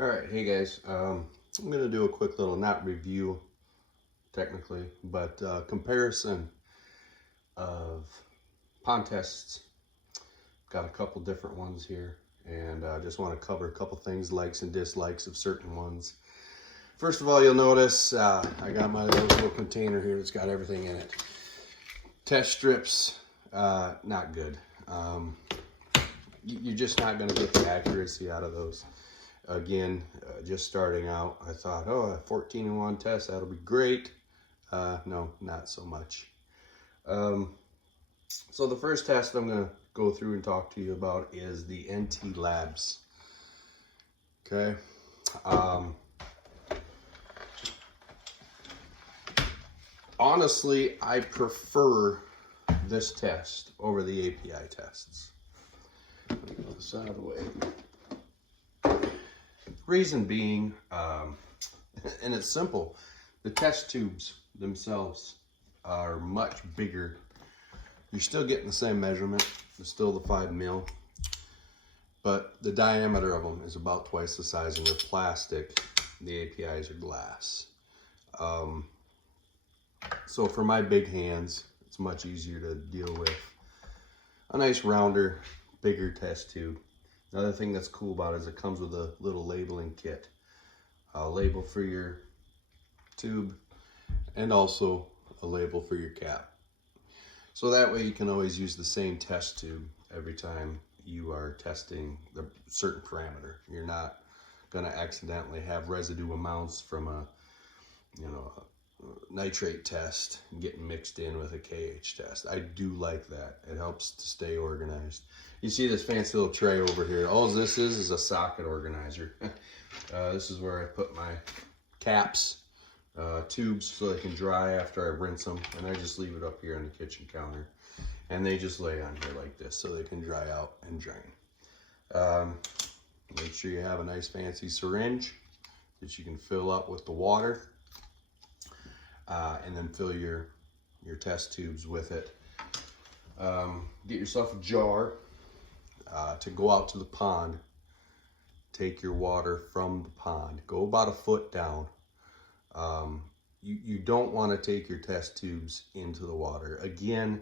All right, hey guys, I'm going to do a quick little, not review technically, but comparison of pond tests. Got a couple different ones here, and I just want to cover a couple things, likes and dislikes of certain ones. First of all, you'll notice I got my little container here that's got everything in it. Test strips, not good. You're just not going to get the accuracy out of those. Again, just starting out, I thought, oh, a 14-in-1 test, that'll be great. No, not so much. So the first test I'm going to go through and talk to you about is the NT Labs. Okay. Honestly, I prefer this test over the API tests. Let me get this out of the way. Reason being, and it's simple, the test tubes themselves are much bigger. You're still getting the same measurement, it's still the 5 mil, but the diameter of them is about twice the size, and they're plastic. The APIs are glass. So for my big hands, it's much easier to deal with a nice rounder, bigger test tube. Another thing that's cool about it is it comes with a little labeling kit. A label for your tube and also a label for your cap. So that way you can always use the same test tube every time you are testing the certain parameter. You're not going to accidentally have residue amounts from a nitrate test getting mixed in with a KH test. I do like that. It helps to stay organized. You see this fancy little tray over here. All this is a socket organizer. This is where I put my caps, tubes, so they can dry after I rinse them, and I just leave it up here on the kitchen counter, and they just lay on here like this so they can dry out and drain. Make sure you have a nice fancy syringe that you can fill up with the water, and then fill your test tubes with it. Get yourself a jar. To go out to the pond, take your water from the pond, go about a foot down. You don't want to take your test tubes into the water. Again,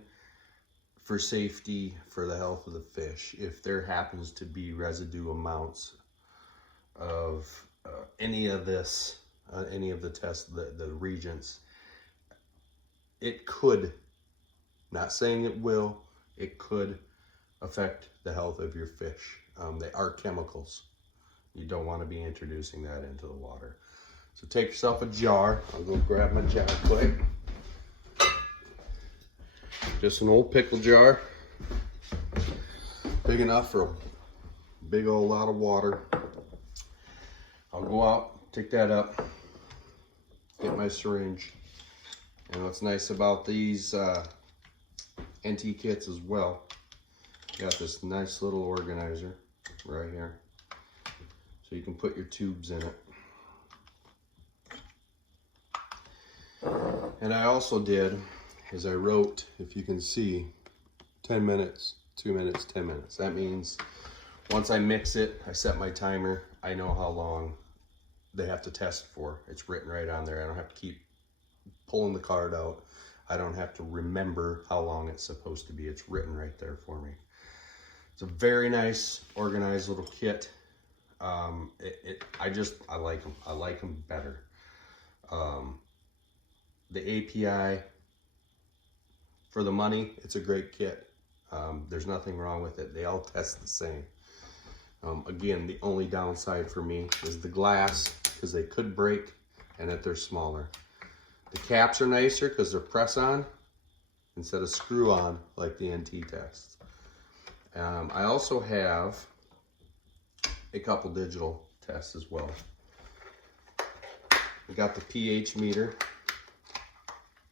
for safety, for the health of the fish, if there happens to be residue amounts of any of this, any of the tests, the reagents, it could, not saying it will, it could affect the health of your fish. They are chemicals. You don't want to be introducing that into the water. So take yourself a jar. I'll go grab my jar quick. Just an old pickle jar. Big enough for a big old lot of water. I'll go out, take that up, get my syringe. And what's nice about these NT kits as well, got this nice little organizer right here, so you can put your tubes in it. And I also did is I wrote, if you can see, 10 minutes, 2 minutes, 10 minutes. That means once I mix it, I set my timer, I know how long they have to test for. It's written right on there. I don't have to keep pulling the card out. I don't have to remember how long it's supposed to be. It's written right there for me. It's a very nice, organized little kit. I like them. I like them better. The API, for the money, it's a great kit. There's nothing wrong with it. They all test the same. Again, the only downside for me is the glass, because they could break and that they're smaller. The caps are nicer because they're press-on instead of screw-on like the NT tests. I also have a couple digital tests as well. I got the pH meter.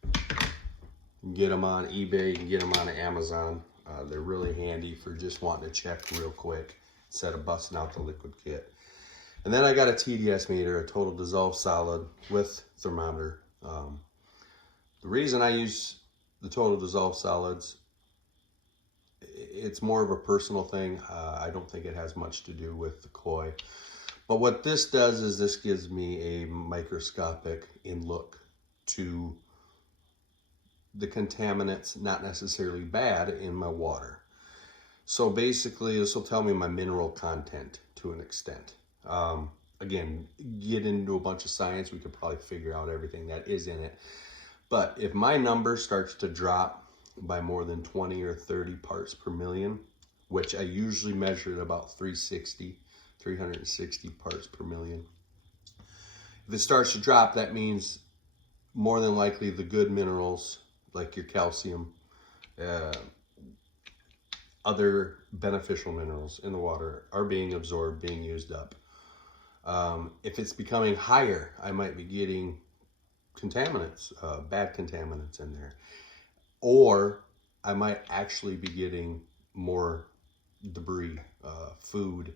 You can get them on eBay, you can get them on Amazon. They're really handy for just wanting to check real quick instead of busting out the liquid kit. And then I got a TDS meter, a total dissolved solid with thermometer. The reason I use the total dissolved solids, it's more of a personal thing. I don't think it has much to do with the koi, But what this does is this gives me a microscopic in look to the contaminants, not necessarily bad, in my water. So basically, this will tell me my mineral content to an extent. Again, get into a bunch of science, we could probably figure out everything that is in it. But if my number starts to drop by more than 20 or 30 parts per million, which I usually measure at about 360 parts per million. If it starts to drop, that means more than likely the good minerals, like your calcium, other beneficial minerals in the water are being absorbed, being used up. If it's becoming higher, I might be getting contaminants, bad contaminants in there. Or I might actually be getting more debris, food,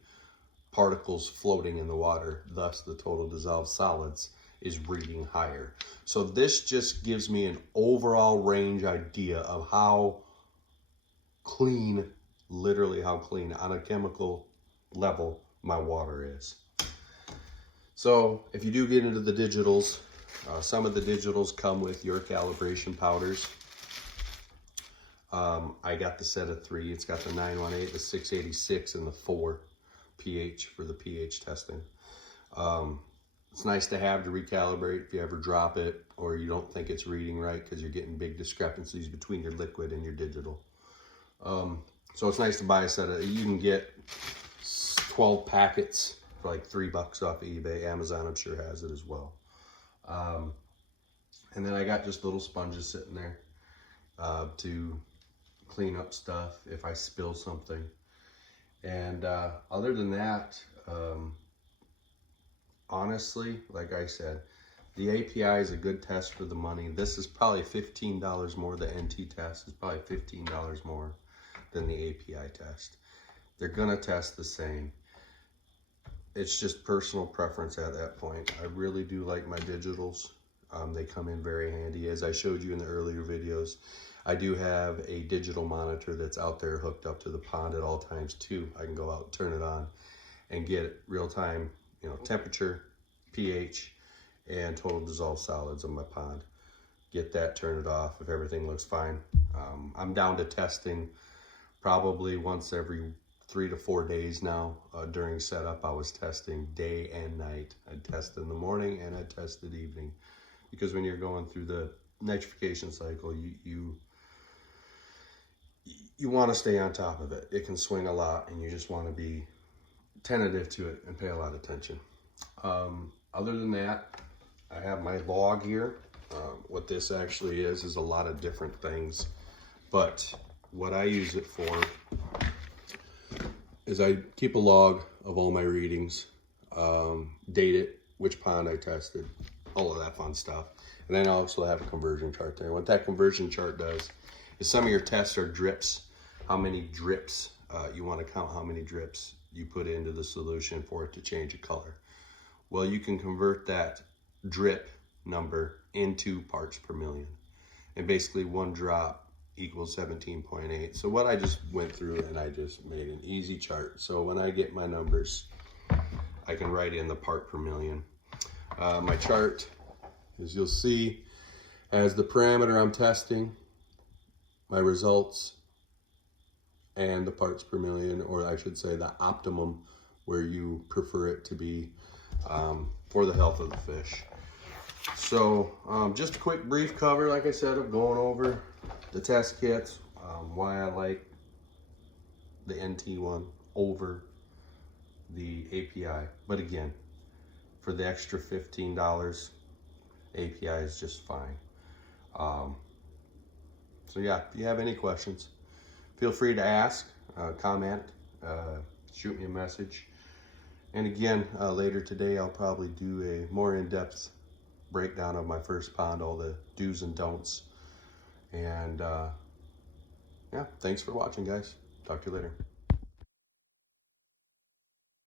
particles floating in the water. Thus, the total dissolved solids is reading higher. So this just gives me an overall range idea of how clean, literally how clean on a chemical level my water is. So if you do get into the digitals, some of the digitals come with your calibration powders. I got the set of 3. It's got the 918, the 686, and the 4 pH for the pH testing. It's nice to have to recalibrate if you ever drop it or you don't think it's reading right because you're getting big discrepancies between your liquid and your digital. So it's nice to buy a set of, you can get 12 packets for like $3 off of eBay. Amazon, I'm sure, has it as well. And then I got just little sponges sitting there to clean up stuff if I spill something. And other than that, honestly, like I said, the API is a good test for the money. This is probably $15 more. The NT test is probably $15 more than the API test. They're gonna test the same. It's just personal preference at that point. I really do like my digitals. They come in very handy. As I showed you in the earlier videos, I do have a digital monitor that's out there hooked up to the pond at all times too. I can go out, turn it on, and get real-time, temperature, pH, and total dissolved solids on my pond. Get that, turn it off if everything looks fine. I'm down to testing probably once every 3 to 4 days now. During setup, I was testing day and night. I'd test in the morning and I'd test at evening. Because when you're going through the nitrification cycle, you want to stay on top of it. It can swing a lot and you just want to be tentative to it and pay a lot of attention. Other than that, I have my log here. What this actually is a lot of different things, but what I use it for is I keep a log of all my readings, date it, which pond I tested, all of that fun stuff. And then I also have a conversion chart there. What that conversion chart does is some of your tests are drips, how many drips, you want to count how many drips you put into the solution for it to change a color. Well, you can convert that drip number into parts per million. And basically 1 drop equals 17.8. So what I just went through and I just made an easy chart. So when I get my numbers, I can write in the part per million. My chart, as you'll see, has the parameter I'm testing, my results, and the parts per million, or I should say the optimum where you prefer it to be for the health of the fish. So just a quick brief cover, like I said, of going over the test kits, why I like the NT one over the API. But again, for the extra $15, API is just fine. So yeah, if you have any questions, feel free to ask, comment, shoot me a message. And again, later today, I'll probably do a more in-depth breakdown of my first pond, all the do's and don'ts. And yeah, thanks for watching, guys. Talk to you later.